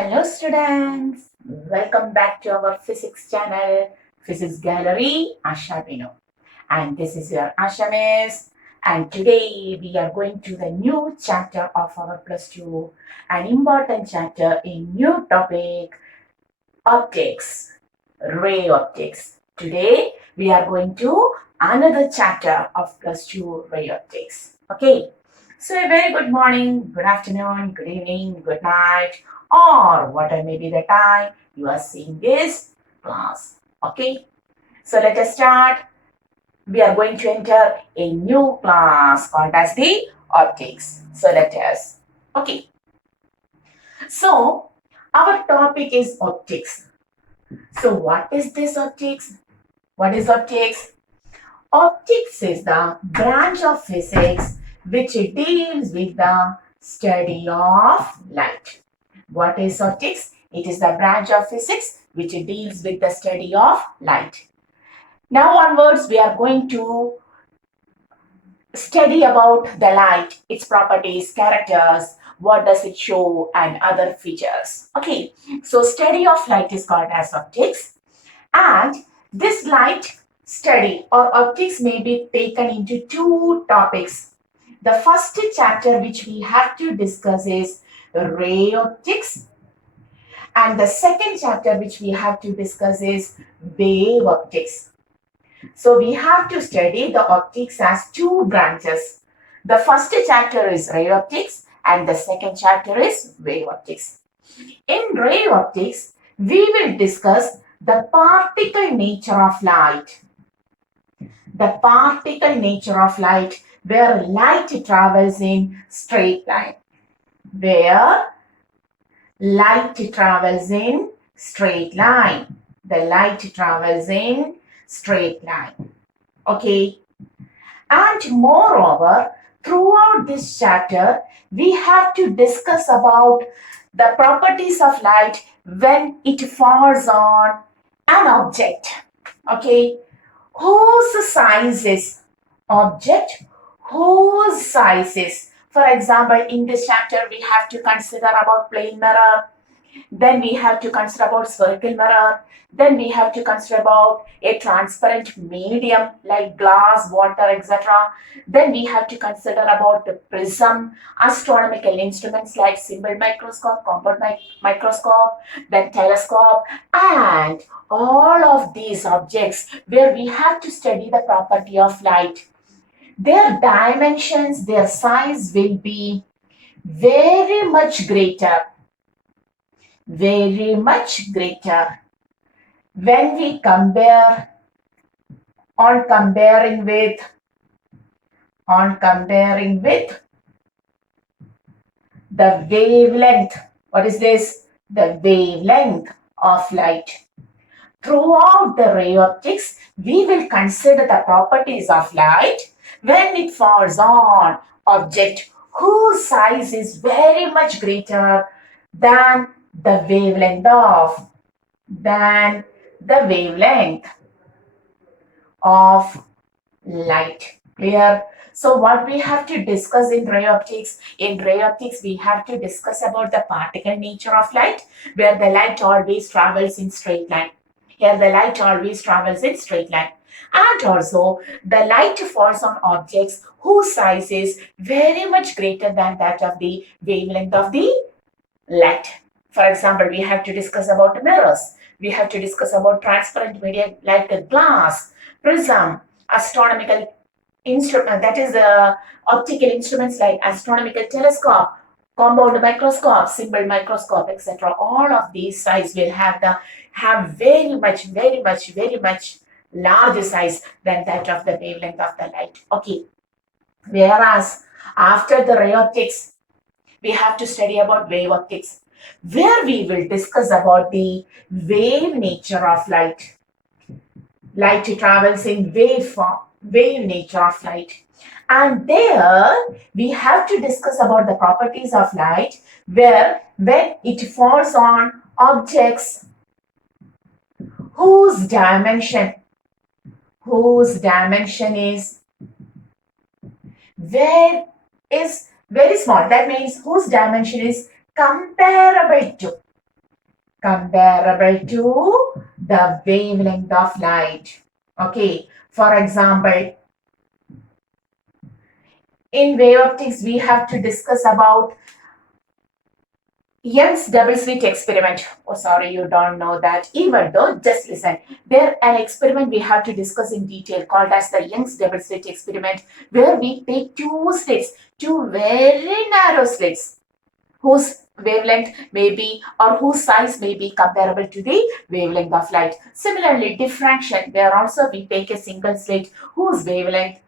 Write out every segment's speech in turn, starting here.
Hello students, welcome back to our physics channel, Physics Gallery, Asha Bino. And this is your Asha Miss. And today we are going to the new chapter of our plus 2, an important chapter in new topic, optics, ray optics. Today we are going to another chapter of plus 2 ray optics. Okay. So a very good morning, good afternoon, good evening, good night, or whatever may be the time you are seeing this class. Okay. So let us start. We are going to enter a new class called as the optics. So let us. Okay. So our topic is optics. So what is this optics? What is optics? Optics is the branch of physics which deals with the study of light. What is optics? It is the branch of physics which deals with the study of light. Now onwards we are going to study about the light, its properties, characters, what does it show and other features. Okay, so study of light is called as optics, and this light study or optics may be taken into two topics. The first chapter which we have to discuss is ray optics, and the second chapter which we have to discuss is wave optics. So we have to study the optics as two branches. The first chapter is ray optics and the second chapter is wave optics. In ray optics, we will discuss the particle nature of light. The particle nature of light, where light travels in straight line. Where light travels in straight line. The light travels in straight line. Okay. And moreover, throughout this chapter, we have to discuss about the properties of light when it falls on an object. Okay. Whose size is object? Whose size is? For example, in this chapter, we have to consider about plane mirror. Then we have to consider about spherical mirror. Then we have to consider about a transparent medium like glass, water, etc. Then we have to consider about the prism, astronomical instruments like simple microscope, compound microscope, then telescope, and all of these objects where we have to study the property of light. Their dimensions, their size will be very much greater when we compare on comparing with the wavelength. What is this? The wavelength of light. Throughout the ray optics, we will consider the properties of light when it falls on object whose size is very much greater than the wavelength of light. Clear? So what we have to discuss in ray optics? In ray optics, we have to discuss about the particle nature of light, where the light always travels in straight line. Here the light always travels in straight line. And also the light falls on objects whose size is very much greater than that of the wavelength of the light. For example, we have to discuss about mirrors. We have to discuss about transparent media like a glass, prism, astronomical instrument, that is optical instruments like astronomical telescope, compound microscope, simple microscope, etc. All of these size will have very much larger size than that of the wavelength of the light. Okay. Whereas after the ray optics, we have to study about wave optics, where we will discuss about the wave nature of light. Light travels in wave form, wave nature of light. And there we have to discuss about the properties of light, where when it falls on objects whose dimension is very small. That means whose dimension is comparable to. comparable to the wavelength of light. Okay, for example, in wave optics, we have to discuss about Young's double slit experiment. Oh, sorry, you don't know that. Even though, just listen. There, an experiment we have to discuss in detail called as the Young's double slit experiment, where we take two slits, two very narrow slits, whose wavelength may be or whose size may be comparable to the wavelength of light. Similarly, diffraction, where also we take a single slit whose wavelength,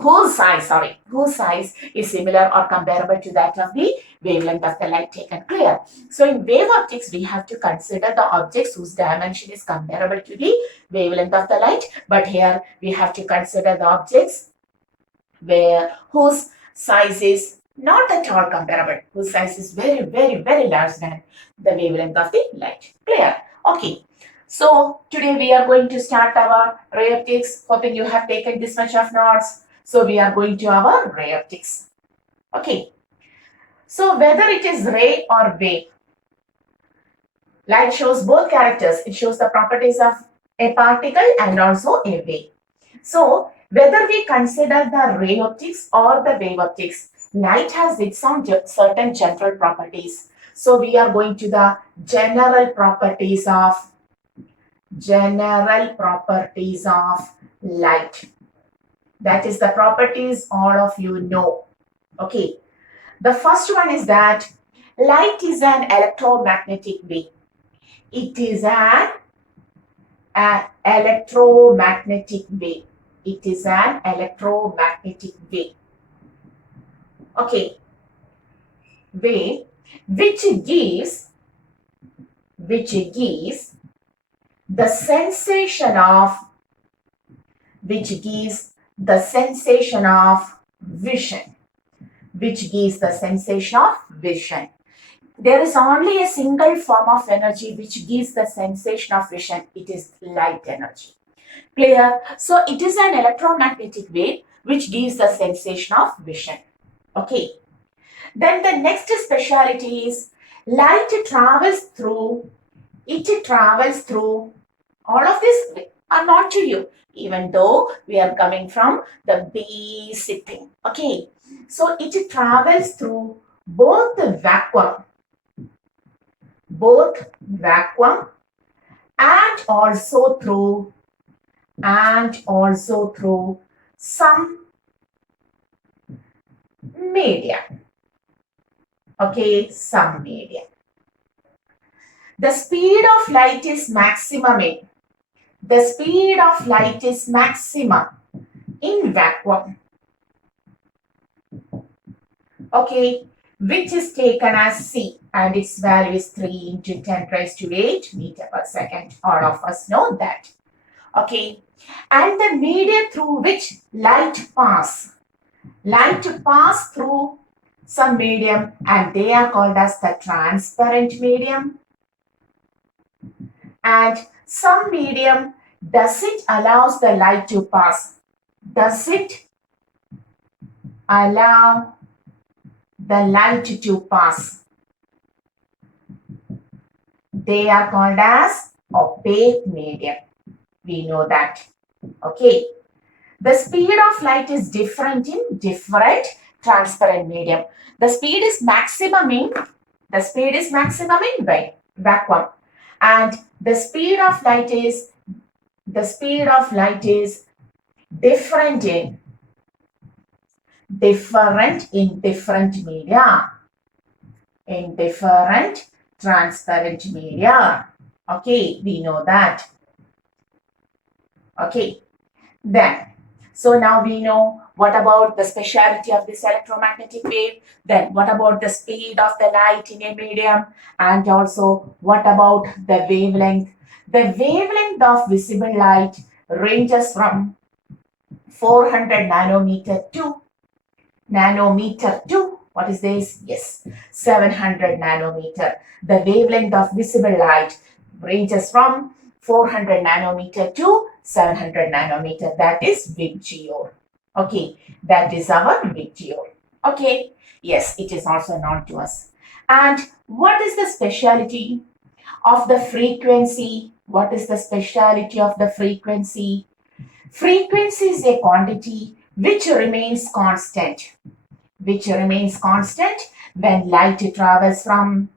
whose size is similar or comparable to that of the wavelength of the light taken. Clear? So in wave optics, we have to consider the objects whose dimension is comparable to the wavelength of the light. But here we have to consider the objects whose size is not at all comparable, whose size is very, very, very large than the wavelength of the light. Clear? Okay. So today we are going to start our ray optics. Hoping you have taken this much of notes. So we are going to our ray optics. Okay. So whether it is ray or wave, light shows both characters. It shows the properties of a particle and also a wave. So whether we consider the ray optics or the wave optics, light has its own certain general properties. So we are going to the general properties of light. That is the properties all of you know. Okay. The first one is that light is an electromagnetic wave. It is an electromagnetic wave. It is an electromagnetic wave. Okay. Wave which gives the sensation of vision. There is only a single form of energy which gives the sensation of vision. It is light energy. Clear? So it is an electromagnetic wave which gives the sensation of vision. Okay. Then the next speciality is light travels through. All of this are not to you, even though we are coming from the basic thing. Okay. So it travels through both vacuum and also through some media. Okay, some media. The speed of light is maximum in vacuum. Okay, which is taken as C, and its value is 3 into 10 raised to 8 meter per second. All of us know that. Okay, and the medium through which light pass through some medium, and they are called as the transparent medium. And some medium doesn't allow the light to pass. Does it allow the light to pass? They are called as opaque medium. We know that. Okay. The speed of light is different in different transparent medium. The speed is maximum in vacuum, and the speed of light is different in different media, in different transparent media. Okay, we know that. Okay, then so now we know what about the speciality of this electromagnetic wave, then what about the speed of the light in a medium, and also what about the wavelength. The wavelength of visible light ranges from 400 nanometer to what is this? Yes, 700 nanometer. The wavelength of visible light ranges from 400 nanometer to 700 nanometer. That is VIGGIOR. Okay, that is our VIGGIOR. Okay, yes, it is also known to us. And what is the speciality? of the frequency. What is the speciality of the frequency? Frequency is a quantity which remains constant. Which remains constant when light travels from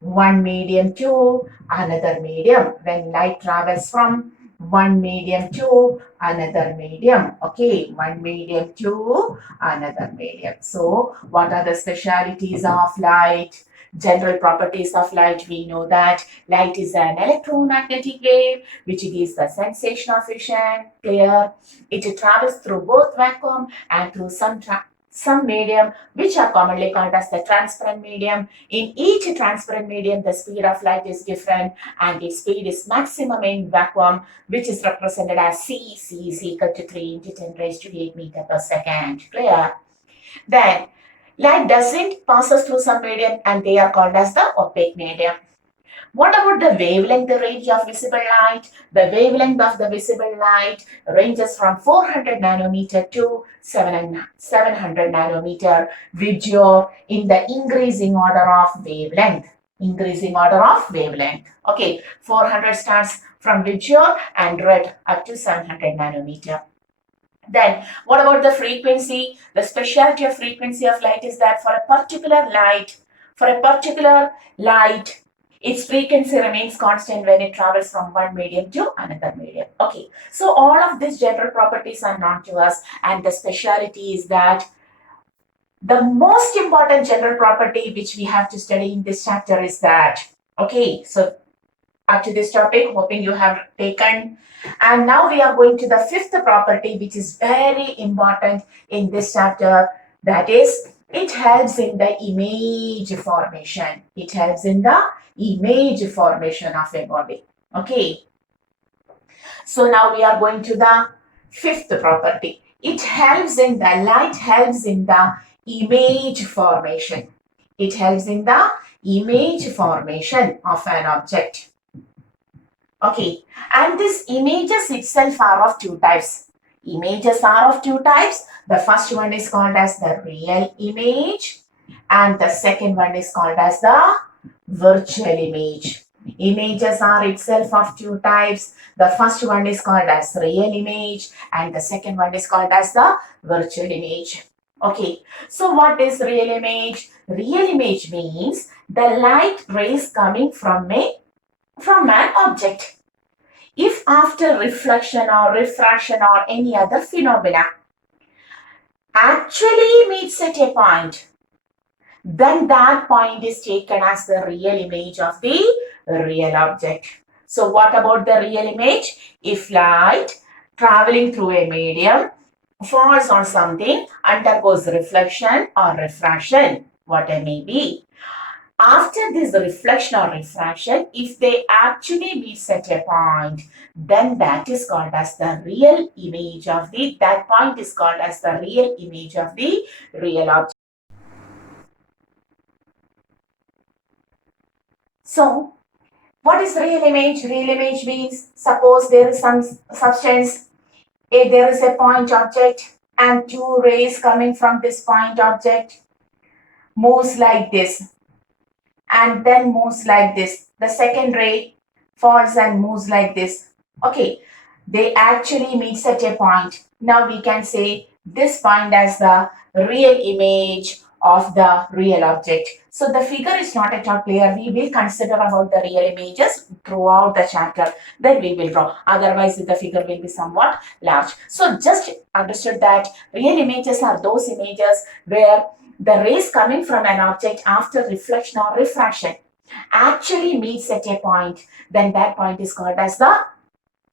one medium to another medium. When light travels from one medium to another medium. Okay, one medium to another medium. So, what are the specialities of light? General properties of light, we know that light is an electromagnetic wave which gives the sensation of vision, clear. It travels through both vacuum and through some medium which are commonly called as the transparent medium. In each transparent medium, the speed of light is different and its speed is maximum in vacuum, which is represented as c. C is equal to 3 into 10 raised to 8 meter per second. Clear? Then, light doesn't passes through some medium and they are called as the opaque medium. What about the wavelength range of visible light? The wavelength of the visible light ranges from 400 nanometer to 700 nanometer, which are in the increasing order of wavelength. Increasing order of wavelength. Okay, 400 starts from visual and red up to 700 nanometer. Then, what about the frequency? The specialty of frequency of light is that for a particular light, its frequency remains constant when it travels from one medium to another medium. Okay, so all of these general properties are known to us, and the specialty is that the most important general property which we have to study in this chapter is that. Okay, so up to this topic, hoping you have taken. And now we are going to the fifth property, which is very important in this chapter. That is, it helps in the image formation. It helps in the image formation of a body. Okay. So now we are going to the fifth property. It helps in the light helps in the image formation. It helps in the image formation of an object. Okay, and these images itself are of two types. Images are of two types. The first one is called as the real image and the second one is called as the virtual image. Images are itself of two types. The first one is called as real image and the second one is called as the virtual image. Okay, so what is real image? Real image means the light rays coming from an object. If after reflection or refraction or any other phenomena actually meets at a point, then that point is taken as the real image of the real object. So what about the real image? If light traveling through a medium falls on something, undergoes reflection or refraction, whatever may be. After this reflection or refraction, if they actually meet at a point, then that is called as the real image of that point is called as the real image of the real object. So, what is real image? Real image means, suppose there is some substance, there is a point object and two rays coming from this point object moves like this and then moves like this. The second ray falls and moves like this. Okay, they actually meet at a point. Now we can say this point as the real image of the real object. So the figure is not at all clear. We will consider about the real images throughout the chapter. Then we will draw. Otherwise, the figure will be somewhat large. So just understood that real images are those images where the rays coming from an object after reflection or refraction actually meets at a point, then that point is called as the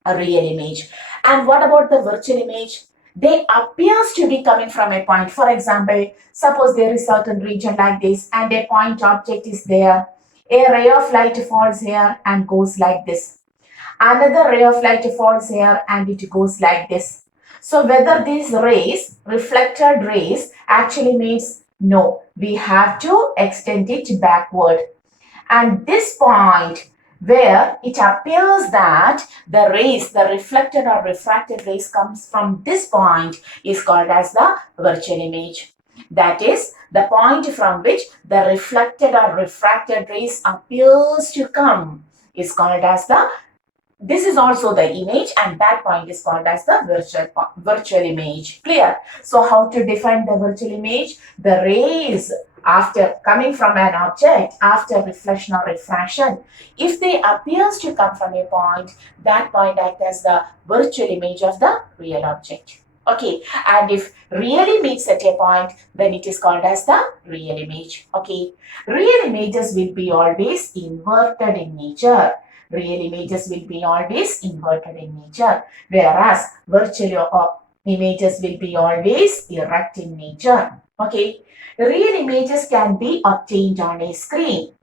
real image. And what about the virtual image? They appears to be coming from a point. For example, suppose there is certain region like this and a point object is there. A ray of light falls here and goes like this. Another ray of light falls here and it goes like this. So whether these rays, reflected rays, actually means no, we have to extend it backward. And this point where it appears that the rays, the reflected or refracted rays comes from this point is called as the virtual image. That is the point from which the reflected or refracted rays appears to come is called as the, this is also the image, and that point is called as the virtual image. Clear? So how to define the virtual image? The rays after coming from an object after reflection or refraction, if they appears to come from a point, that point acts as the virtual image of the real object. Okay, and if really meets at a point, then it is called as the real image. Okay, real images will be always inverted in nature. Real images will be always inverted in nature, whereas virtual images will be always erect in nature. Okay, real images can be obtained on a screen.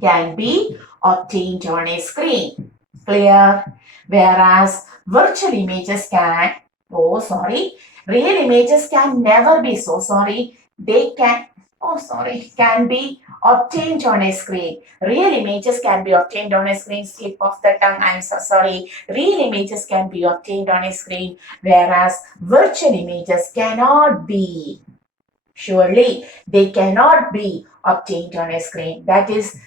Can be obtained on a screen. Clear? Whereas virtual images can, oh sorry, real images can never be, so sorry, they can, oh sorry, can be obtained on a screen. Real images can be obtained on a screen. Slip of the tongue, I'm so sorry. Real images can be obtained on a screen, whereas virtual images cannot be. Surely they cannot be obtained on a screen. That is,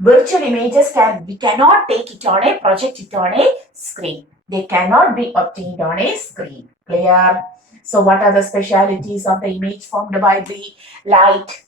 virtual images we cannot take it on a, project it on a screen. They cannot be obtained on a screen. Clear? So what are the specialities of the image formed by the light?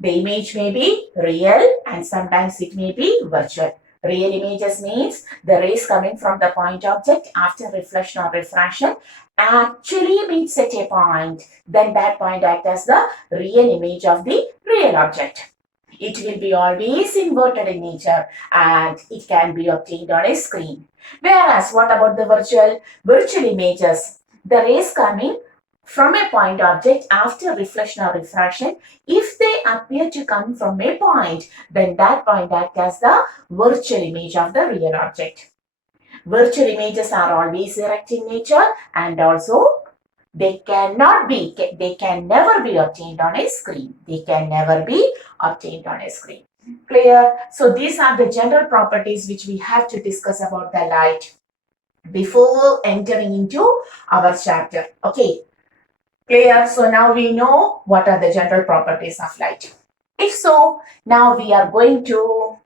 The image may be real and sometimes it may be virtual. Real images means the rays coming from the point object after reflection or refraction actually meets at a point. Then that point acts as the real image of the real object. It will be always inverted in nature and it can be obtained on a screen. Whereas what about the virtual images? The rays coming from a point object after reflection or refraction, if they appear to come from a point, then that point acts as the virtual image of the real object. Virtual images are always erect in nature and also they can never be obtained on a screen. They can never be obtained on a screen. Clear? So these are the general properties which we have to discuss about the light before entering into our chapter. Okay. Clear? So now we know what are the general properties of light. If so, now we are going to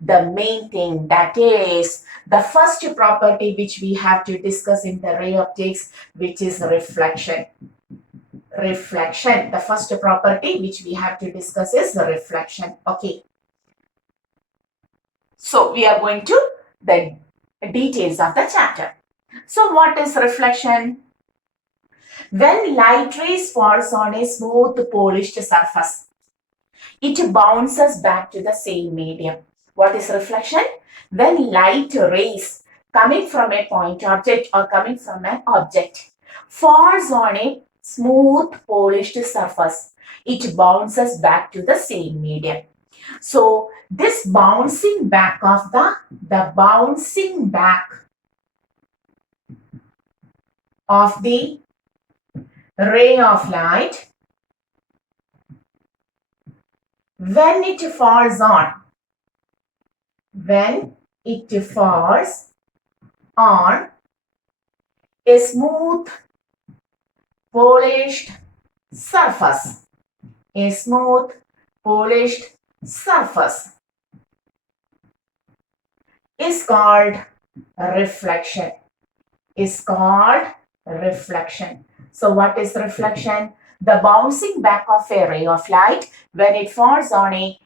the main thing, that is the first property which we have to discuss in the ray optics, which is reflection. Reflection. The first property which we have to discuss is the reflection. Okay. So we are going to the details of the chapter. So what is reflection? When light rays falls on a smooth polished surface, it bounces back to the same medium. What is reflection? When light rays coming from a point object or coming from an object falls on a smooth polished surface, it bounces back to the same medium. So this bouncing back of the bouncing back of the ray of light, when it falls on a smooth polished surface, is called reflection. So what is reflection? The bouncing back of a ray of light when it falls on a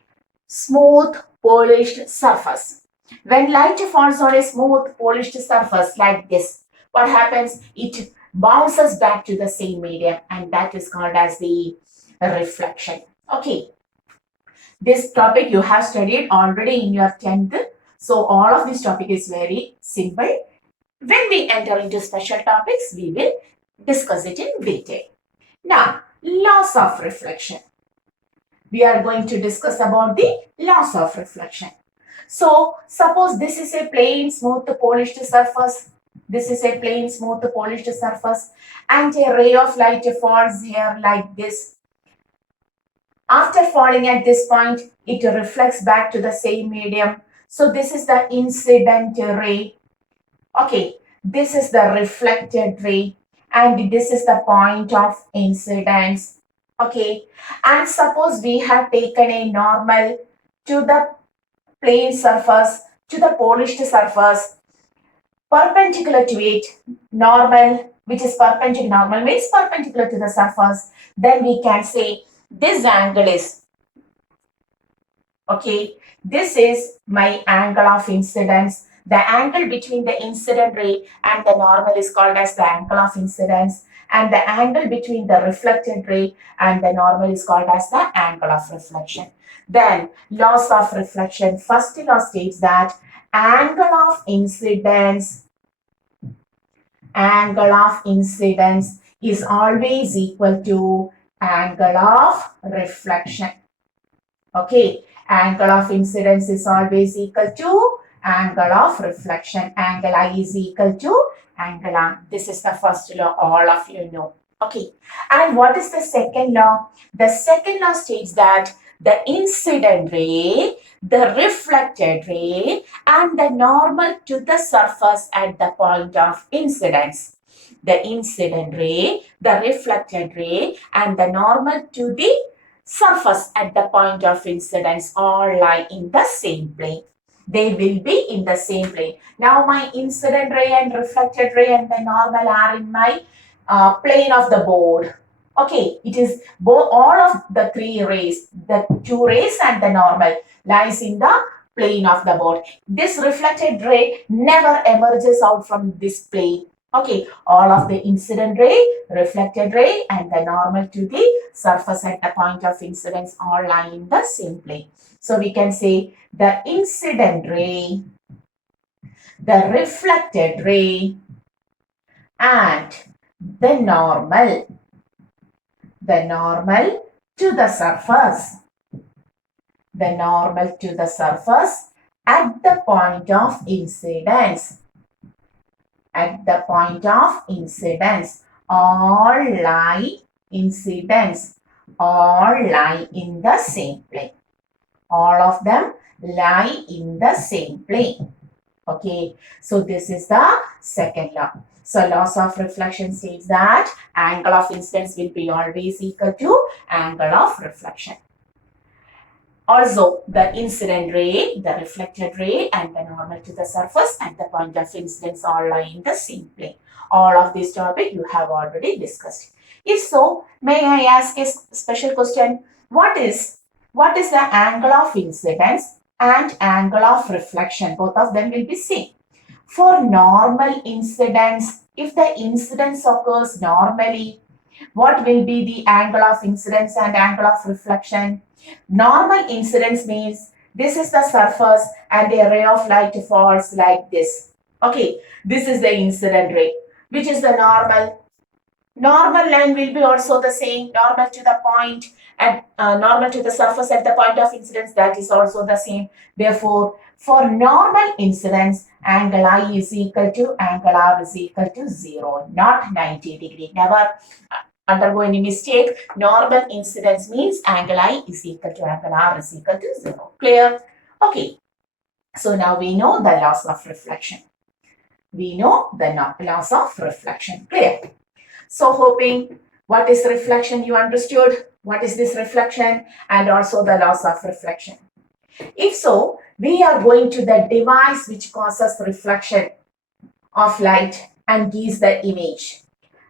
smooth polished surface. When light falls on a smooth polished surface like this, what happens? It bounces back to the same medium, and that is called as the reflection. Okay. This topic you have studied already in your 10th. So all of this topic is very simple. When we enter into special topics, we will discuss it in detail. Now, laws of reflection. We are going to discuss about the laws of reflection. So, suppose this is a plain, smooth, polished surface. This is a plain, smooth, polished surface, and a ray of light falls here like this. After falling at this point, it reflects back to the same medium. So, this is the incident ray. Okay, this is the reflected ray. and this is the point of incidence. Okay, and suppose we have taken a normal to the plane surface, to the polished surface, perpendicular to it, normal, which is perpendicular, normal means perpendicular to the surface, then we can say this angle is, okay, this is my angle of incidence. The angle between the incident ray and the normal is called as the angle of incidence, and the angle between the reflected ray and the normal is called as the angle of reflection. Then laws of reflection. First law states that angle of incidence is always equal to angle of reflection. Okay, angle of incidence is always equal to angle of reflection. Angle I is equal to angle R. This is the first law, all of you know. Okay, and what is the second law? The second law states that the incident ray, the reflected ray, and the normal to the surface at the point of incidence. The incident ray, the reflected ray, and the normal to the surface at the point of incidence all lie in the same plane. They will be in the same plane. Now my incident ray and reflected ray and the normal are in my plane of the board. Okay, it is all of the three rays, the two rays and the normal lies in the plane of the board. This reflected ray never emerges out from this plane. Okay, all of the incident ray, reflected ray and the normal to the surface at the point of incidence all lie in the same plane. So we can say the incident ray, the reflected ray and the normal to the surface, the normal to the surface at the point of incidence, at the point of incidence all lie in the same plane. All of them lie in the same plane. Okay, so this is the second law. So laws of reflection states that angle of incidence will be always equal to angle of reflection. Also, the incident ray, the reflected ray and the normal to the surface at the point of incidence all lie in the same plane. All of this topic you have already discussed. If so, may I ask a special question? What is the angle of incidence and angle of reflection? Both of them will be same. For normal incidence, if the incidence occurs normally, what will be the angle of incidence and angle of reflection? Normal incidence means this is the surface and a ray of light falls like this. Okay, this is the incident ray, which is the normal. Normal line will be also the same, normal to the point and normal to the surface at the point of incidence, that is also the same. Therefore, for normal incidence, angle I is equal to angle R is equal to 0, not 90 degree. Never undergo any mistake. Normal incidence means angle I is equal to angle R is equal to 0. Clear? Okay. So now we know the laws of reflection. Laws of reflection. Clear? So hoping what is reflection you understood. What is this reflection and also the laws of reflection. If so, we are going to the device which causes reflection of light and gives the image.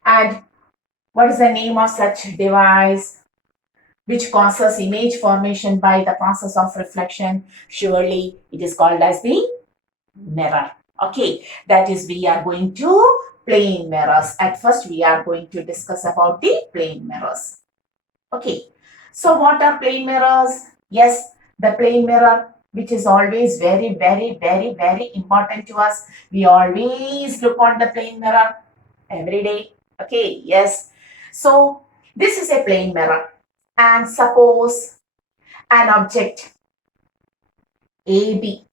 And what is the name of such device which causes image formation by the process of reflection? Surely it is called as the mirror. Okay, that is we are going to plane mirrors. At first we are going to discuss about the plane mirrors. Okay, so what are plane mirrors? Yes, the plane mirror, which is always very, very, very, very important to us. We always look on the plane mirror every day. Okay, yes. So this is a plane mirror, and suppose an object AB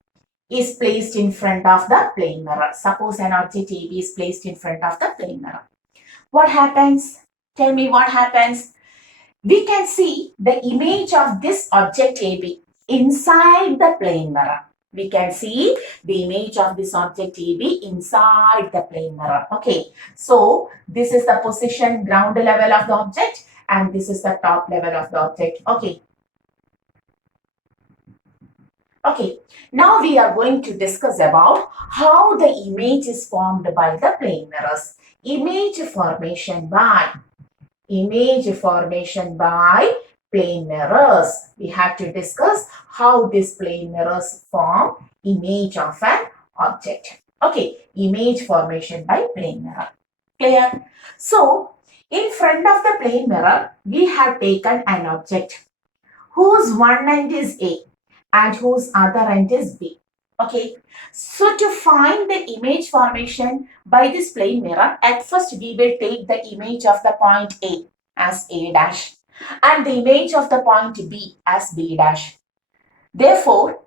is placed in front of the plane mirror. Suppose an object AB is placed in front of the plane mirror. What happens? Tell me what happens. We can see the image of this object AB inside the plane mirror. We can see the image of this object AB inside the plane mirror. Okay, so this is the position ground level of the object and this is the top level of the object. Okay. Okay, now we are going to discuss about how the image is formed by the plane mirrors. Image formation by plane mirrors. We have to discuss how these plane mirrors form image of an object. Okay, image formation by plane mirror. Clear? So, in front of the plane mirror, we have taken an object whose one end is A and whose other end is B. Okay, so to find the image formation by this plane mirror, at first we will take the image of the point A as A dash and the image of the point B as B dash. Therefore,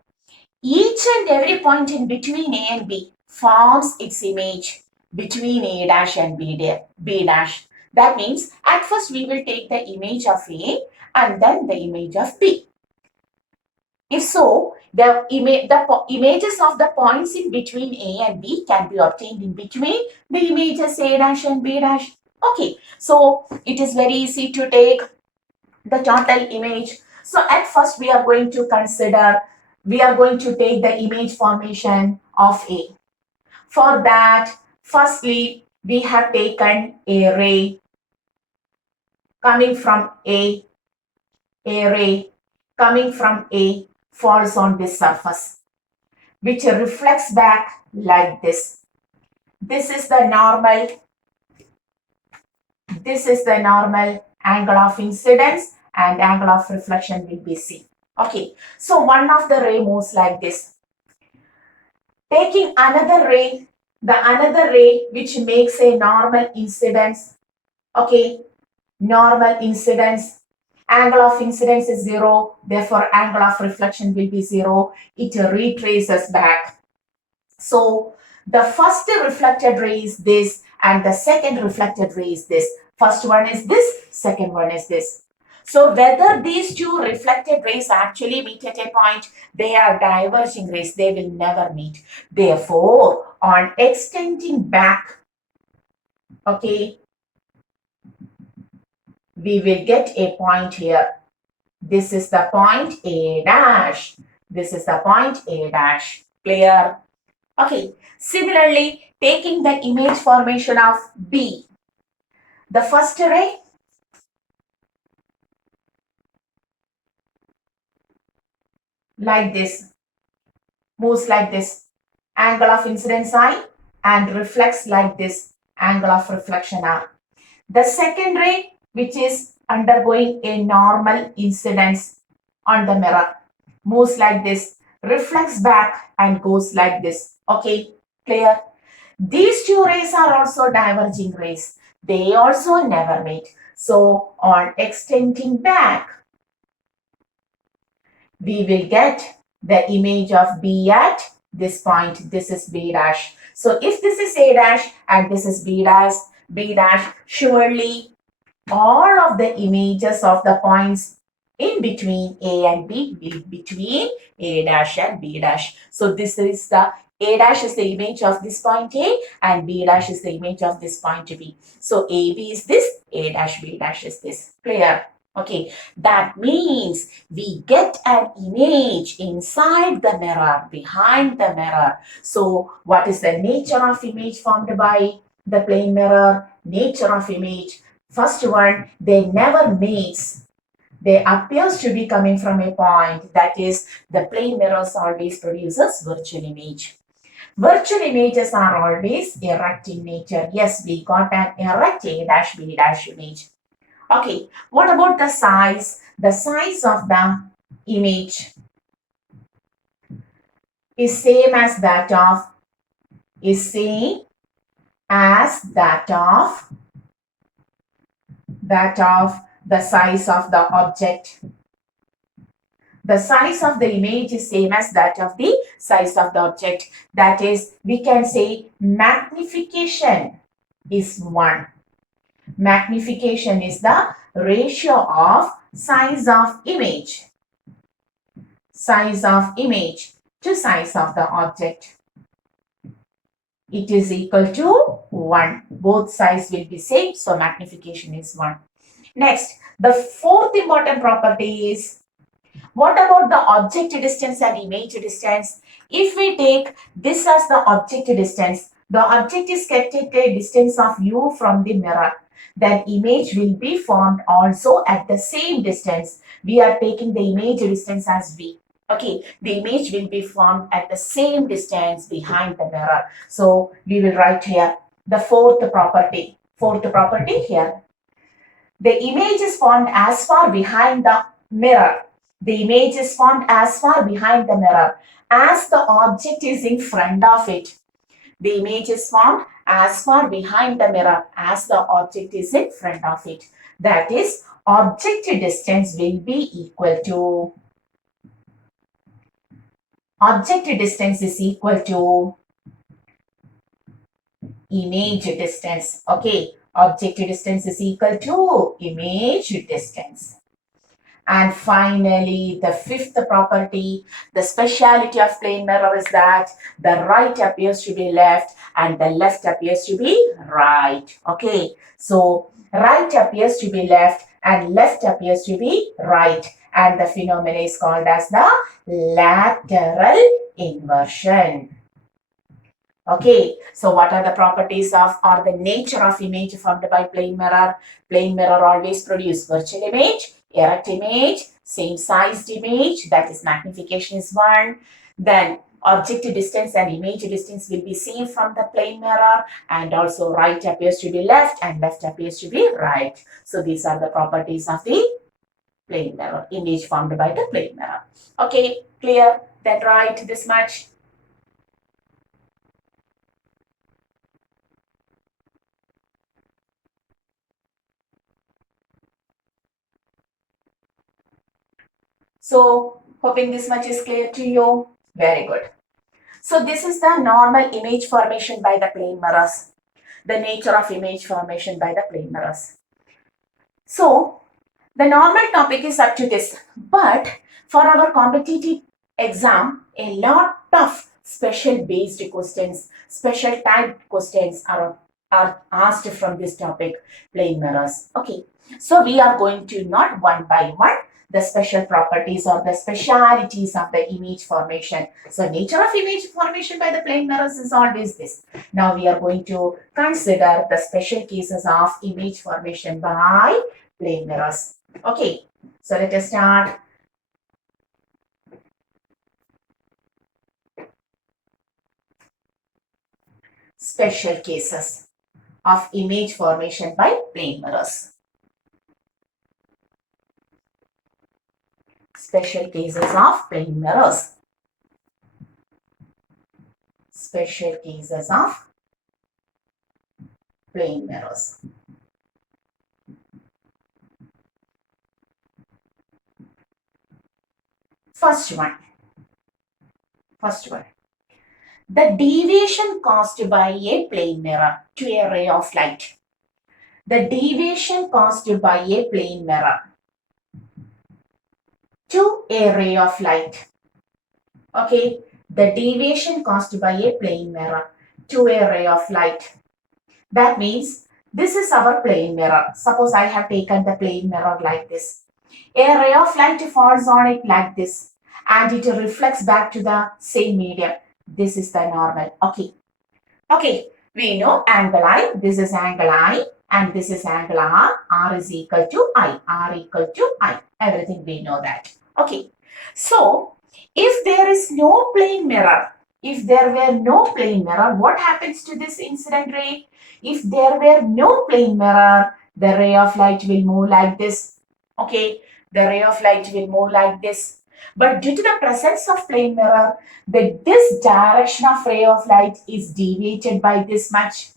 each and every point in between A and B forms its image between A dash and B dash. That means at first we will take the image of A and then the image of B. If so, the images of the points in between A and B can be obtained in between the images A dash and B dash. Okay, so it is very easy to take the total image. So at first we are going to take the image formation of A. For that, firstly, we have taken a ray coming from A ray coming from A falls on this surface, which reflects back like this. This is the normal angle of incidence and angle of reflection will be C. Okay, so one of the ray moves like this. Taking another ray which makes a normal incidence. Okay, normal incidence. Angle of incidence is 0, therefore angle of reflection will be 0. It retraces back. So the first reflected ray is this and the second reflected ray is this. First one is this, second one is this. So whether these two reflected rays actually meet at a point, they are diverging rays, they will never meet. Therefore, on extending back, okay, we will get a point here. This is the point A dash. This is the point A dash. Clear? Okay. Similarly, taking the image formation of B. The first ray like this, moves like this, angle of incidence I, and reflects like this, angle of reflection R. The second ray, which is undergoing a normal incidence on the mirror, moves like this, reflects back and goes like this. Okay, clear? These two rays are also diverging rays. They also never meet. So on extending back, we will get the image of B at this point. This is B dash. So if this is A dash and this is B dash, surely all of the images of the points in between A and B will be between A dash and B dash. So this is the A dash is the image of this point A and B dash is the image of this point B. So AB is this, A dash, B dash is this. Clear? Okay, that means we get an image inside the mirror, behind the mirror. So what is the nature of image formed by the plane mirror? Nature of image. First one, they never meets. They appears to be coming from a point, that is the plane mirrors always produces virtual image. Virtual images are always erect in nature. Yes, we got an erect A dash B dash image. Okay, what about the size? The size of the image is same as that of the size of the object. The size of the image is same as that of the size of the object. That is, we can say magnification is 1. Magnification is the ratio of size of image. Size of image to size of the object. It is equal to 1. Both sides will be same, so magnification is 1. Next, the fourth important property is, what about the object distance and image distance? If we take this as the object distance, the object is kept at a distance of u from the mirror, then image will be formed also at the same distance. We are taking the image distance as v. Okay, the image will be formed at the same distance behind the mirror. So we will write here the fourth property. Fourth property here. The image is formed as far behind the mirror. The image is formed as far behind the mirror as the object is in front of it. The image is formed as far behind the mirror as the object is in front of it. That is, object distance will be equal to, object distance is equal to image distance. Okay, object distance is equal to image distance. And finally, the fifth property, the speciality of plane mirror is that the right appears to be left and the left appears to be right. Okay, so right appears to be left and left appears to be right. And the phenomenon is called as the lateral inversion. Okay, so what are the properties of or the nature of image formed by plane mirror? Plane mirror always produce virtual image, erect image, same sized image, that is magnification is 1. Then object distance and image distance will be seen from the plane mirror, and also right appears to be left and left appears to be right. So these are the properties of the plane mirror, image formed by the plane mirror. Okay, clear? Then write this much. So, hoping this much is clear to you. Very good. So, this is the normal image formation by the plane mirrors. The nature of image formation by the plane mirrors. So, the normal topic is up to this. But for our competitive exam, a lot of special based questions, special typed questions are asked from this topic, plane mirrors. Okay. So, we are going to not one by one the special properties or the specialities of the image formation. So nature of image formation by the plane mirrors is always this. Now we are going to consider the special cases of image formation by plane mirrors. Okay, so let us start. Special cases of image formation by plane mirrors. Special cases of plane mirrors. Special cases of plane mirrors. First one. The deviation caused by a plane mirror to a ray of light. The deviation caused by a plane mirror to a ray of light. Okay, the deviation caused by a plane mirror to a ray of light. That means this is our plane mirror. Suppose I have taken the plane mirror like this. A ray of light falls on it like this and it reflects back to the same medium. This is the normal. Okay, we know angle I. This is angle I and this is angle R. R is equal to I. R equal to I. Everything we know that. Okay, so if there is no plane mirror, if there were no plane mirror, what happens to this incident ray? If there were no plane mirror, the ray of light will move like this. Okay, the ray of light will move like this. But due to the presence of plane mirror, this direction of ray of light is deviated by this much.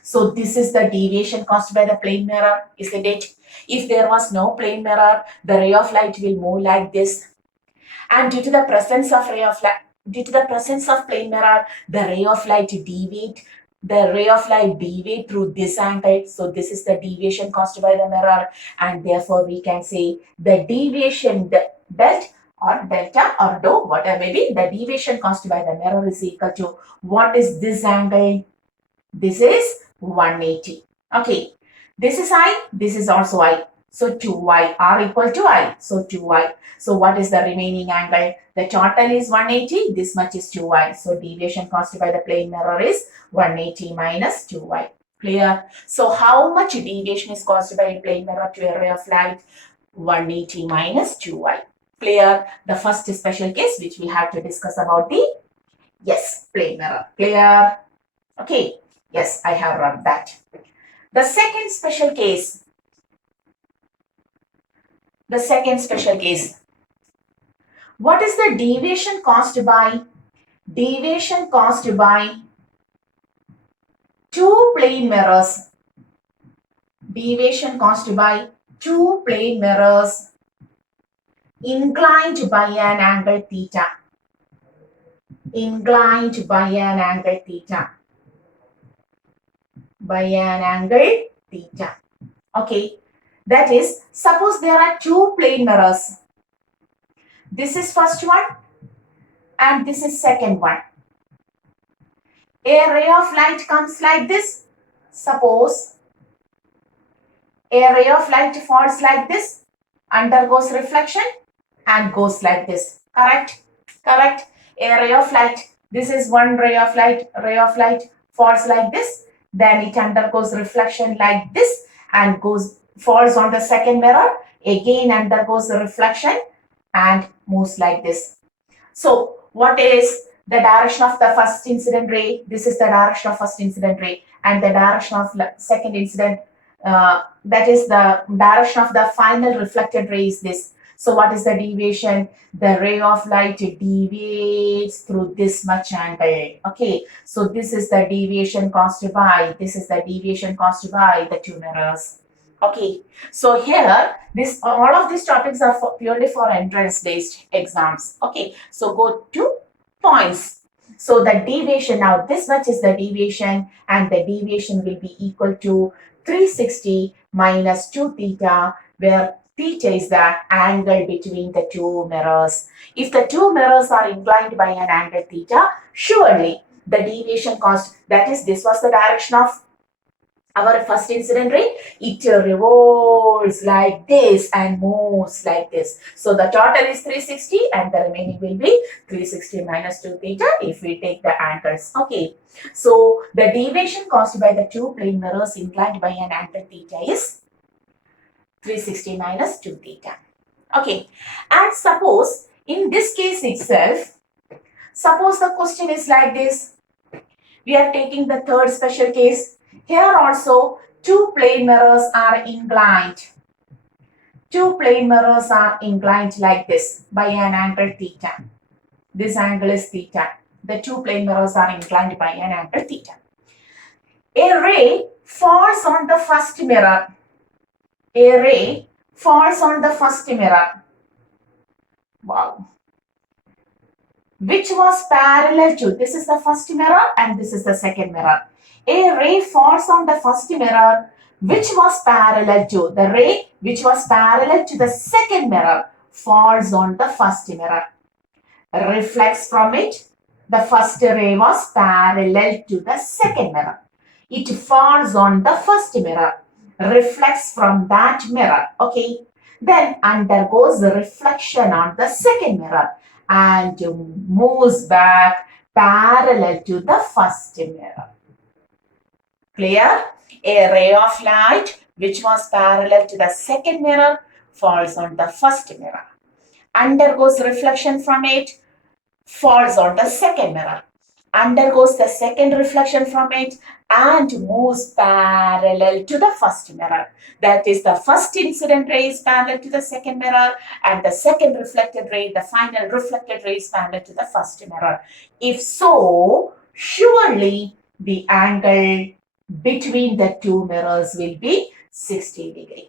So this is the deviation caused by the plane mirror, isn't it? If there was no plane mirror, the ray of light will move like this. And due to the presence of plane mirror, the ray of light deviate. The ray of light deviate through this angle. So this is the deviation caused by the mirror, and therefore we can say the deviation belt or delta or dou, whatever may be, the deviation caused by the mirror is equal to, what is this angle? This is 180. Okay, this is I, this is also I. So 2y are equal to I. So 2y. So what is the remaining angle? The total is 180. This much is 2y. So deviation caused by the plane mirror is 180 minus 2y. Clear? So how much deviation is caused by a plane mirror to a ray of light? 180 minus 2y. Clear? The first special case which we have to discuss about the, yes, plane mirror. Clear? Okay. Yes, I have run that. The second special case. What is the deviation caused by? Deviation caused by two plane mirrors. Deviation caused by two plane mirrors inclined by an angle theta. Inclined by an angle theta. By an angle theta. Okay. That is, suppose there are two plane mirrors. This is first one and this is second one. A ray of light comes like this. Suppose a ray of light falls like this, undergoes reflection and goes like this. Correct? Correct? A ray of light. This is one ray of light falls like this. Then it undergoes reflection like this and falls on the second mirror. Again undergoes reflection and moves like this. So what is the direction of the first incident ray? This is the direction of first incident ray, and the direction of second incident, that is the direction of the final reflected ray is this. So what is the deviation? The ray of light deviates through this much angle. Okay, so this is the deviation caused by, the two mirrors. Okay, so here all of these topics are purely for entrance based exams. Okay, so go to points. So the deviation, now this much is the deviation, and the deviation will be equal to 360 minus 2 theta, where theta is the angle between the two mirrors. If the two mirrors are inclined by an angle theta, surely the deviation caused, that is, this was the direction of our first incident ray, it revolves like this and moves like this. So the total is 360 and the remaining will be 360 minus 2 theta if we take the angles. Okay, so the deviation caused by the two plane mirrors inclined by an angle theta is 360 minus 2 theta. Okay, and suppose in this case itself, suppose the question is like this. We are taking the third special case. Here also, two plane mirrors are inclined. Two plane mirrors are inclined like this by an angle theta. This angle is theta. The two plane mirrors are inclined by an angle theta. A ray falls on the first mirror. A ray falls on the first mirror. Wow. Which was parallel to, this is the first mirror and this is the second mirror. A ray falls on the first mirror which was parallel to, the ray which was parallel to the second mirror falls on the first mirror. Reflects from it. The first ray was parallel to the second mirror. It falls on the first mirror. Reflects from that mirror. Okay. Then undergoes reflection on the second mirror and moves back parallel to the first mirror. Clear? A ray of light which was parallel to the second mirror falls on the first mirror. Undergoes reflection from it, falls on the second mirror. Undergoes the second reflection from it and moves parallel to the first mirror. That is, the first incident ray is parallel to the second mirror and the second reflected ray, the final reflected ray is parallel to the first mirror. If so, surely the angle between the two mirrors will be 60 degrees.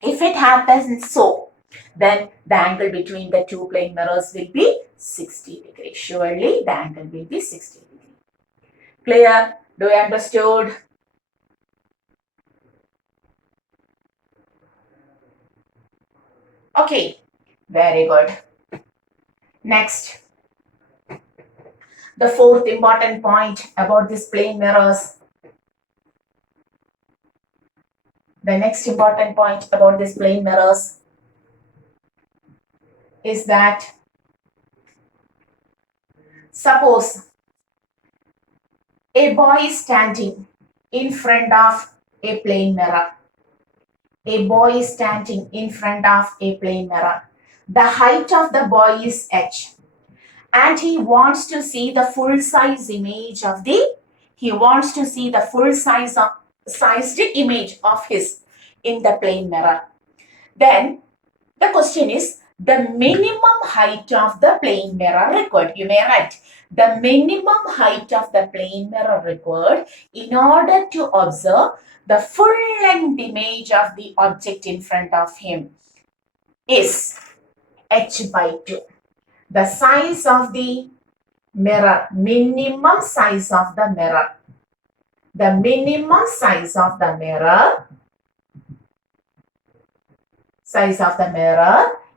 If it happens so, then the angle between the two plane mirrors will be 60 degrees. Surely the angle will be 60 degrees. Clear? Do you understood? Okay, very good. Next, the fourth important point about these plane mirrors. The next important point about these plane mirrors is that suppose a boy is standing in front of a plane mirror. A boy is standing in front of a plane mirror. The height of the boy is h, and he wants to see the full size image of the sized image of his in the plane mirror. Then the question is the minimum height of the plane mirror required. You may write the minimum height of the plane mirror required in order to observe the full length image of the object in front of him is h by 2. The size of the mirror, minimum size of the mirror. The minimum size of the mirror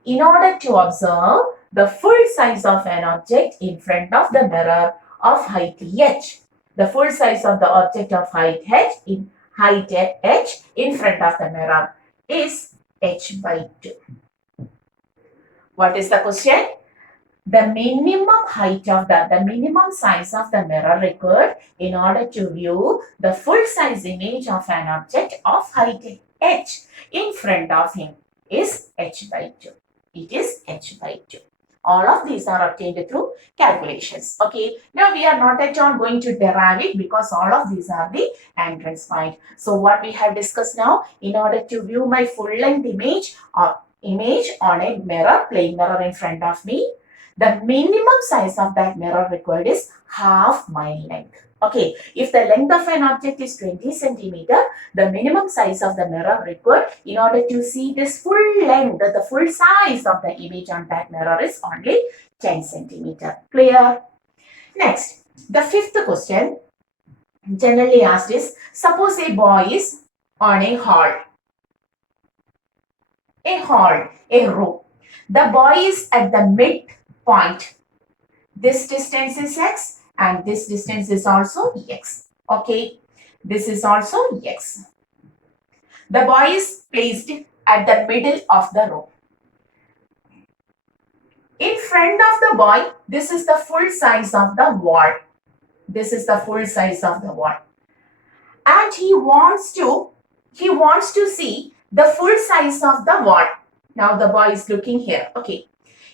in order to observe the full size of an object in front of the mirror of height h. The full size of the object of height h in front of the mirror is h by 2. What is the question? The minimum size of the mirror required in order to view the full size image of an object of height h in front of him is h by 2. It is h by 2. All of these are obtained through calculations. Okay. Now we are not at all going to derive it because all of these are the entrance point. So what we have discussed now, in order to view my full length image on a mirror, plane mirror in front of me, the minimum size of that mirror required is half my length. Okay, if the length of an object is 20 centimeter, the minimum size of the mirror required in order to see this full length, the full size of the image on that mirror is only 10 centimeter. Clear? Next, the fifth question generally asked is, suppose a boy is on a room. The boy is at the midpoint. This distance is x and this distance is also x. Okay, this is also x. The boy is placed at the middle of the room. In front of the boy, this is the full size of the wall. This is the full size of the wall. And he wants to see the full size of the wall. Now the boy is looking here. Okay.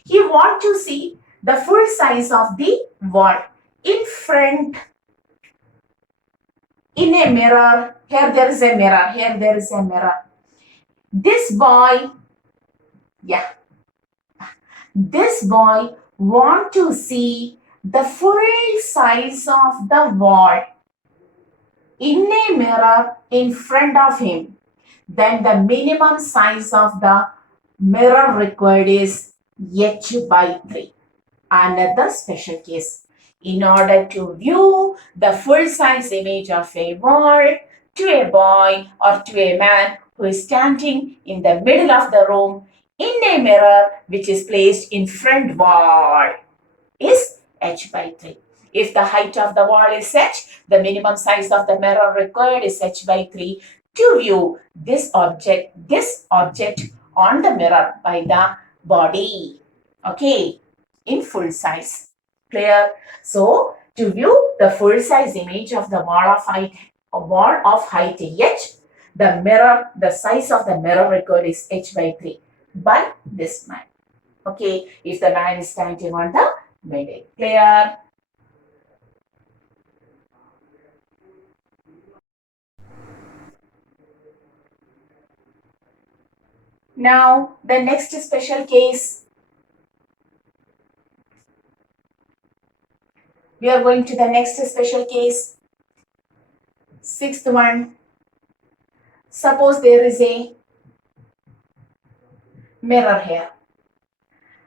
He wants to see the full size of the wall in front, in a mirror. Here there is a mirror. Here there is a mirror. This boy wants to see the full size of the wall in a mirror in front of him. Then the minimum size of the mirror required is h by 3. Another special case. In order to view the full size image of a wall to a boy or to a man who is standing in the middle of the room in a mirror which is placed in front wall is h by 3. If the height of the wall is h, the minimum size of the mirror required is h by 3 to view this object on the mirror by the body. Okay, in full size. Clear? So, to view the full size image of the wall of height h, the size of the mirror required is h by 3 by this man. Okay, if the man is standing on the middle. Clear? Now, the next special case. We are going to the next special case. Sixth one. Suppose there is a mirror here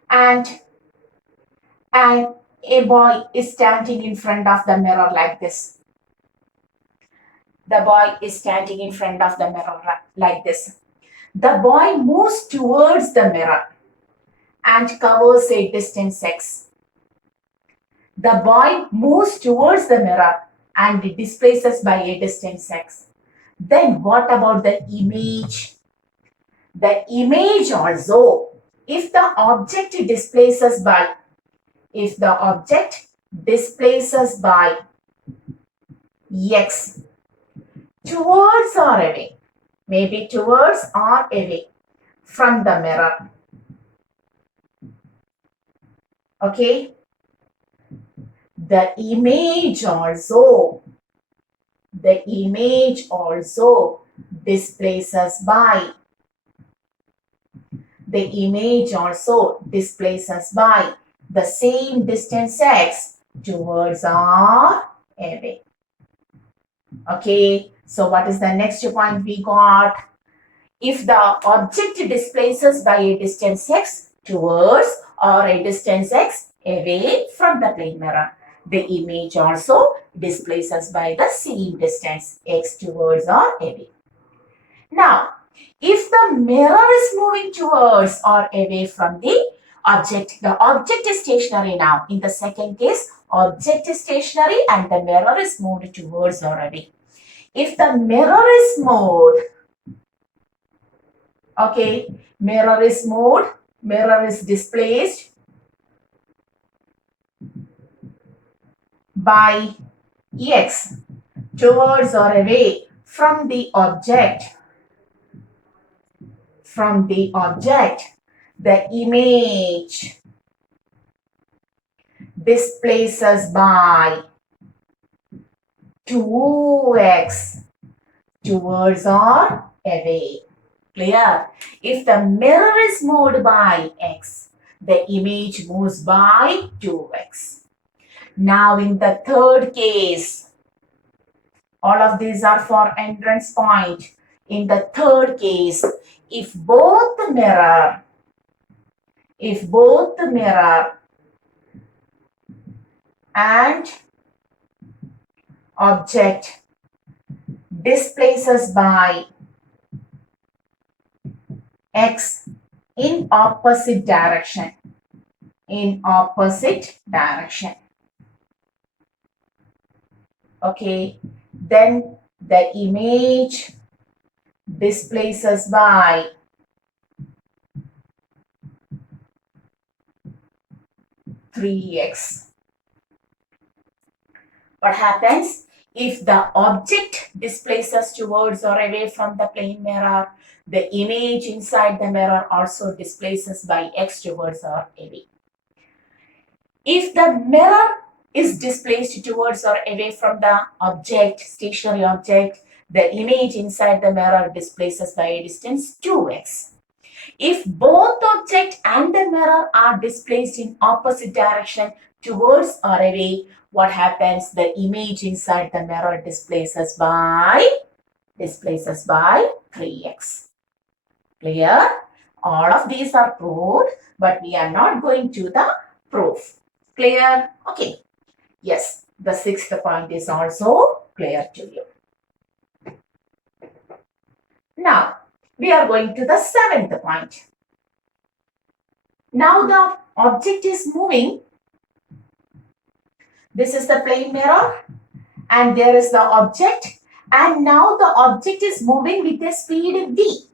and a boy is standing in front of the mirror like this. The boy is standing in front of the mirror like this. The boy moves towards the mirror and covers a distance x. The boy moves towards the mirror and it displaces by a distance x. Then what about the image? The image also, if the object displaces by x towards or away, maybe towards or away from the mirror. Okay, the image also displaces by the same distance x towards or away. Okay, so what is the next point we got? If the object displaces by a distance x towards or a distance x away from the plane mirror, the image also displaces by the same distance x towards or away. Now, if the mirror is moving towards or away from the object is stationary now. In the second case, object is stationary and the mirror is moved towards or away. If the mirror is moved, okay, mirror is displaced by x towards or away from the object, the image displaces by 2x towards or away. Clear? If the mirror is moved by x, the image moves by 2x. Now in the third case, all of these are for entrance point. In the third case, if both the mirror and object displaces by x in opposite direction, okay, then the image displaces by 3x. What happens? If the object displaces towards or away from the plane mirror, the image inside the mirror also displaces by x towards or away. If the mirror is displaced towards or away from the object, stationary object, the image inside the mirror displaces by a distance 2x. If both object and the mirror are displaced in opposite direction towards or away, what happens? The image inside the mirror displaces by 3x. Clear? All of these are proved, but we are not going to the proof. Clear? Okay. Yes, the sixth point is also clear to you. Now, we are going to the seventh point. Now the object is moving. This is the plane mirror and there is the object, and now the object is moving with a speed v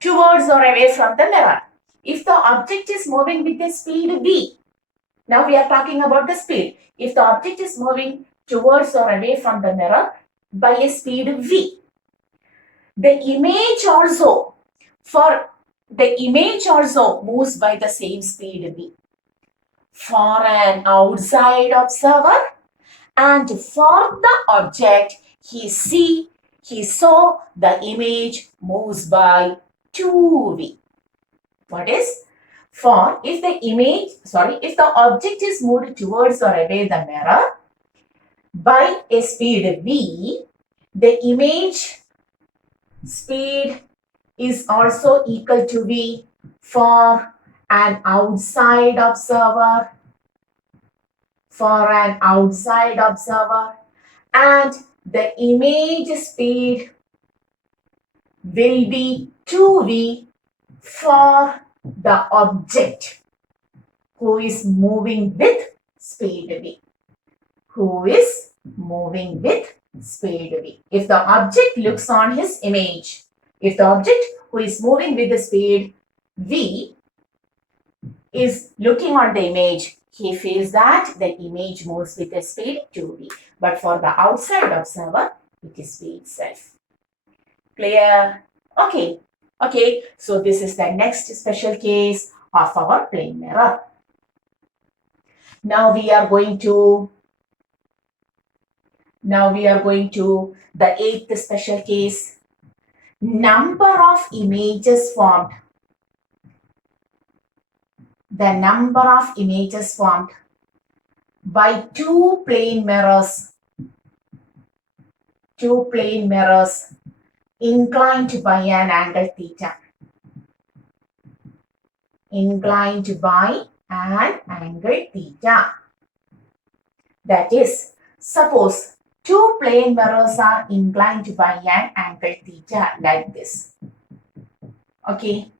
towards or away from the mirror. If the object is moving with a speed v, now we are talking about the speed. If the object is moving towards or away from the mirror by a speed v, the image also moves by the same speed v. For an outside observer and for the object, he saw the image moves by 2v. What is? If the object is moved towards or away the mirror by a speed v, the image speed is also equal to v for an outside observer, and the image speed will be 2v for the object who is moving with speed v. Who is moving with speed v. If the object looks on his image, if the object who is moving with the speed v is looking on the image, he feels that the image moves with a speed 2v. But for the outside observer, it is v itself. Clear? Okay. Okay. So this is the next special case of our plane mirror. Now we are going to the eighth special case. Number of images formed. The number of images formed by two plane mirrors inclined by an angle theta. Inclined by an angle theta. That is, suppose two plane mirrors are inclined by an angle theta like this. Okay.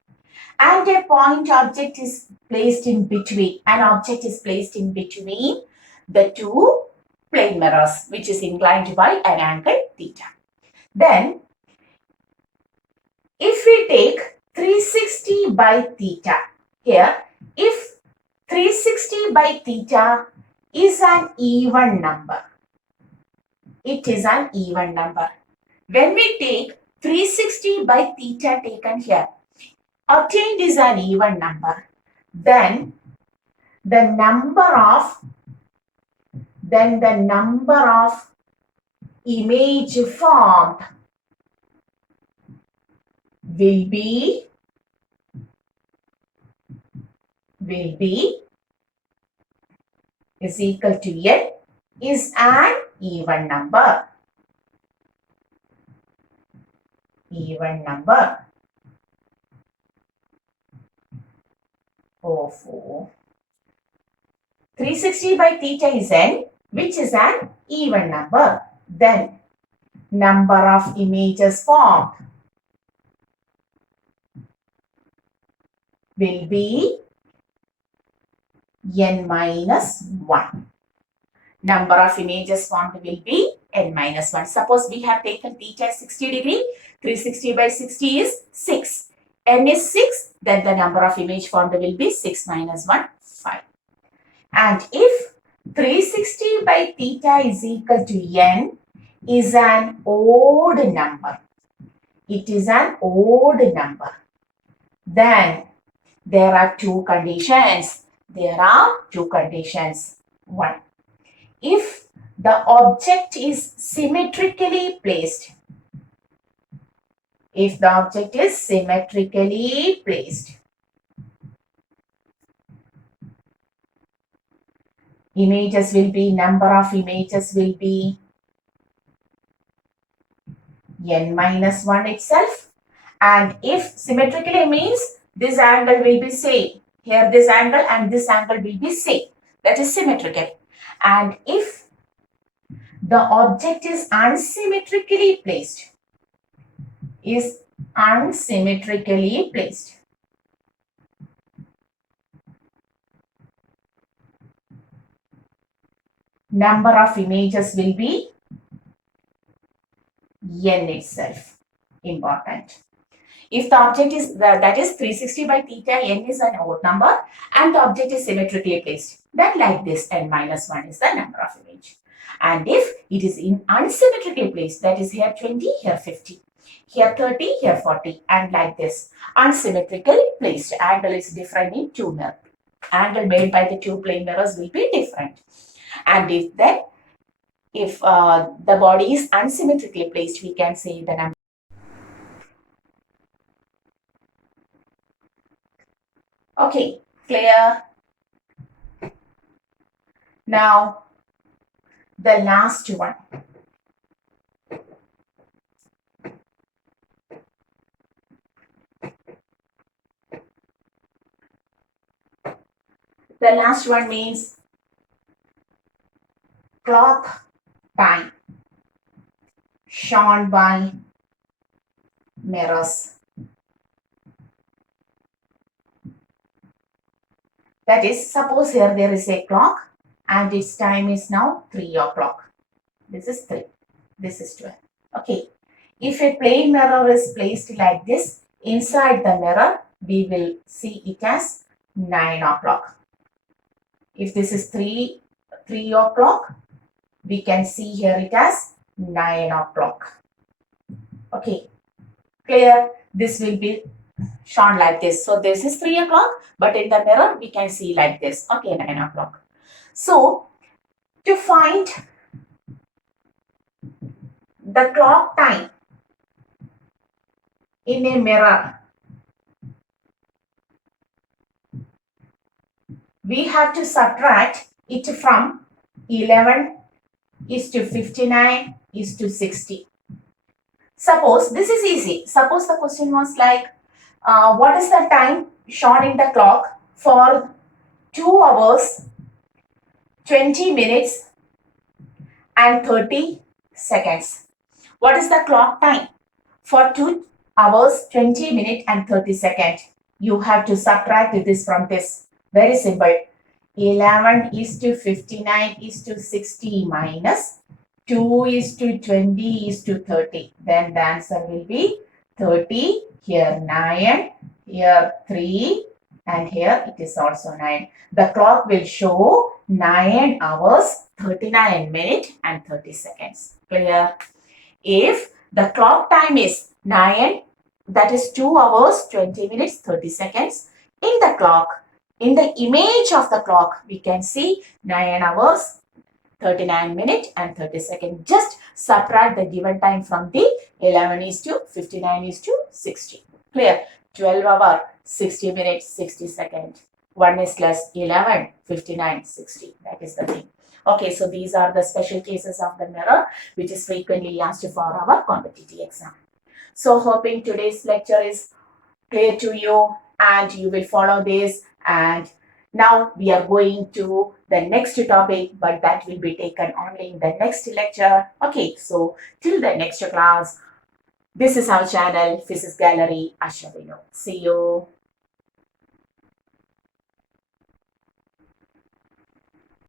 And a point object is placed in between. An object is placed in between the two plane mirrors, which is inclined by an angle theta. Then, if we take 360 by theta, here, if 360 by theta is an even number, it is an even number. When we take 360 by theta taken here, obtained is an even number, then the number of image formed will be is equal to n is an even number. Even number. Oh, 360 by theta is n, which is an even number. Then number of images formed will be n minus 1. Number of images formed will be n minus 1. Suppose we have taken theta as 60 degree. 360 by 60 is 6. N is 6. Then the number of image formed will be 6 minus 1, 5. And if 360 by theta is equal to n is an odd number, it is an odd number, then there are two conditions. One, if the object is symmetrically placed, number of images will be n minus 1 itself. And if symmetrically means this angle will be same. Here this angle and this angle will be same. That is symmetrical. And if the object is unsymmetrically placed, number of images will be n itself. Important. If the object is that is 360 by theta, n is an odd number and the object is symmetrically placed, then like this n minus 1 is the number of image. And if it is in unsymmetrically placed, that is here 20, here 50, here 30, here 40, and like this, unsymmetrically placed, angle is different in two mirrors. Angle made by the two plane mirrors will be different. And if the body is unsymmetrically placed, we can say the number. Okay, clear? Now, the last one. The last one means clock time shown by mirrors. That is, suppose here there is a clock and its time is now 3 o'clock. This is 3. This is 12. Okay. If a plain mirror is placed like this, inside the mirror, we will see it as 9 o'clock. If this is 3 o'clock, we can see here it as 9 o'clock. Okay. Clear? This will be shown like this. So this is 3 o'clock, but in the mirror, we can see like this. Okay, 9 o'clock. So, to find the clock time in a mirror, we have to subtract it from 11 is to 59 is to 60. Suppose, this is easy. Suppose the question was like, what is the time shown in the clock for 2 hours, 20 minutes and 30 seconds? What is the clock time for 2 hours, 20 minutes and 30 seconds? You have to subtract this from this. Very simple. 11 is to 59 is to 60 minus 2 is to 20 is to 30. Then the answer will be 30. Here 9, here 3, and here it is also 9. The clock will show 9 hours, 39 minutes and 30 seconds. Clear? If the clock time is 9, that is 2 hours, 20 minutes, 30 seconds, in the clock, in the image of the clock, we can see 9 hours, 39 minutes and 30 seconds. Just subtract the given time from the 11 is to 59 is to 60. Clear? 12 hour, 60 minutes, 60 seconds. 1 is less 11, 59, 60. That is the thing. Okay, so these are the special cases of the mirror which is frequently asked for our competitive exam. So hoping today's lecture is clear to you and you will follow this. And now we are going to the next topic, but that will be taken only in the next lecture. Okay, so till the next class, this is our channel, Physics Gallery, Ashavino. See you.